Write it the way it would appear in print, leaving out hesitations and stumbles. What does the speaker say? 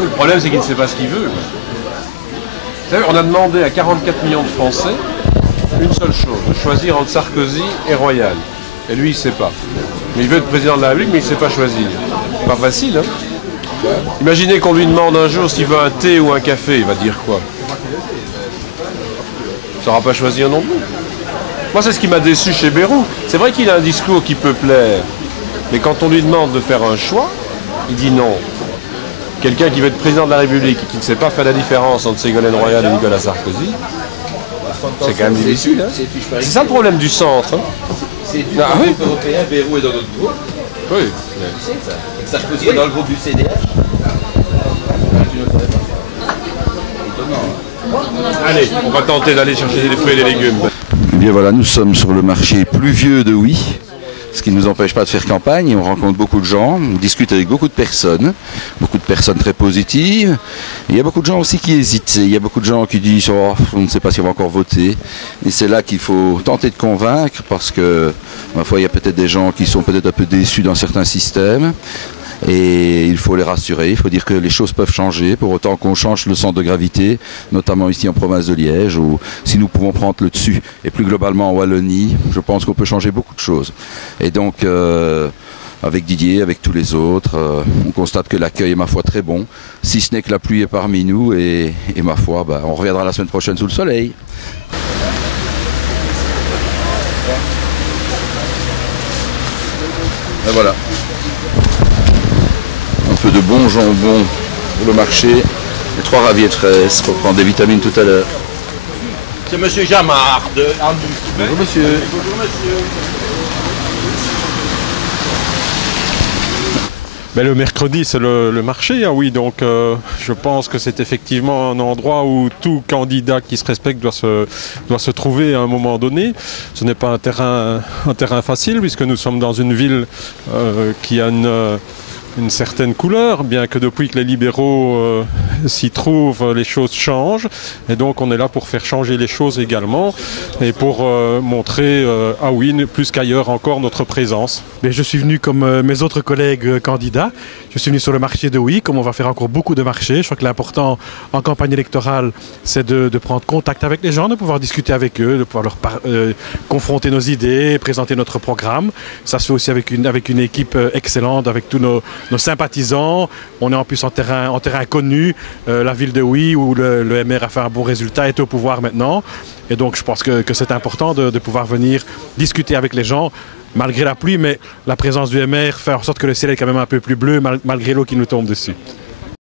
Le problème, c'est qu'il ne sait pas ce qu'il veut. Vous savez, on a demandé à 44 millions de Français une seule chose, de choisir entre Sarkozy et Royal. Et lui, il ne sait pas. Mais il veut être président de la République, mais il ne sait pas choisir. Pas facile, hein? Imaginez qu'on lui demande un jour s'il veut un thé ou un café, il va dire quoi? Il ne saura pas choisir non plus. Moi, c'est ce qui m'a déçu chez Bayrou. C'est vrai qu'il a un discours qui peut plaire, mais quand on lui demande de faire un choix, il dit non. Quelqu'un qui veut être président de la République et qui ne sait pas faire la différence entre Ségolène Royal et Nicolas Sarkozy, c'est quand même difficile. Hein? C'est ça le problème du centre. Hein? C'est du groupe européen, Bayrou est dans notre groupe. Oui. Tu sais ça. Et que Sarkozy est dans le groupe du CDH. Allez, on va tenter d'aller chercher des fruits et des légumes. Eh bien voilà, nous sommes sur le marché pluvieux de Oui, ce qui ne nous empêche pas de faire campagne. On rencontre beaucoup de gens, on discute avec beaucoup de personnes très positives. Et il y a beaucoup de gens aussi qui hésitent. Il y a beaucoup de gens qui disent oh, on ne sait pas si on va encore voter. Et c'est là qu'il faut tenter de convaincre parce que, ma foi, il y a peut-être des gens qui sont peut-être un peu déçus dans certains systèmes. Et il faut les rassurer, il faut dire que les choses peuvent changer, pour autant qu'on change le centre de gravité, notamment ici en province de Liège, ou si nous pouvons prendre le dessus, et plus globalement en Wallonie, je pense qu'on peut changer beaucoup de choses. Et donc, avec Didier, avec tous les autres, on constate que l'accueil est, ma foi, très bon, si ce n'est que la pluie est parmi nous, et ma foi, on reviendra la semaine prochaine sous le soleil. Et voilà. Un peu de bon jambon pour le marché, et 3 raviettes fraises pour prendre des vitamines tout à l'heure. C'est monsieur Jamard de Andus. Bonjour monsieur. Bonjour monsieur. Mais le mercredi, c'est le marché, hein, oui, donc je pense que c'est effectivement un endroit où tout candidat qui se respecte doit se trouver à un moment donné. Ce n'est pas un terrain facile, puisque nous sommes dans une ville qui a une certaine couleur, bien que depuis que les libéraux s'y trouvent, les choses changent. Et donc on est là pour faire changer les choses également et pour montrer à Ouin, plus qu'ailleurs encore, notre présence. Mais je suis venu comme mes autres collègues candidats. Je suis venu sur le marché de Oui, comme on va faire encore beaucoup de marchés. Je crois que l'important en campagne électorale, c'est de prendre contact avec les gens, de pouvoir discuter avec eux, de pouvoir leur confronter nos idées, présenter notre programme. Ça se fait aussi avec une équipe excellente, avec tous nos sympathisants. On est en plus en terrain connu. La ville de Oui, où le MR a fait un bon résultat, est au pouvoir maintenant. Et donc je pense que c'est important de pouvoir venir discuter avec les gens, malgré la pluie, mais la présence du MR fait en sorte que le ciel est quand même un peu plus bleu, malgré l'eau qui nous tombe dessus.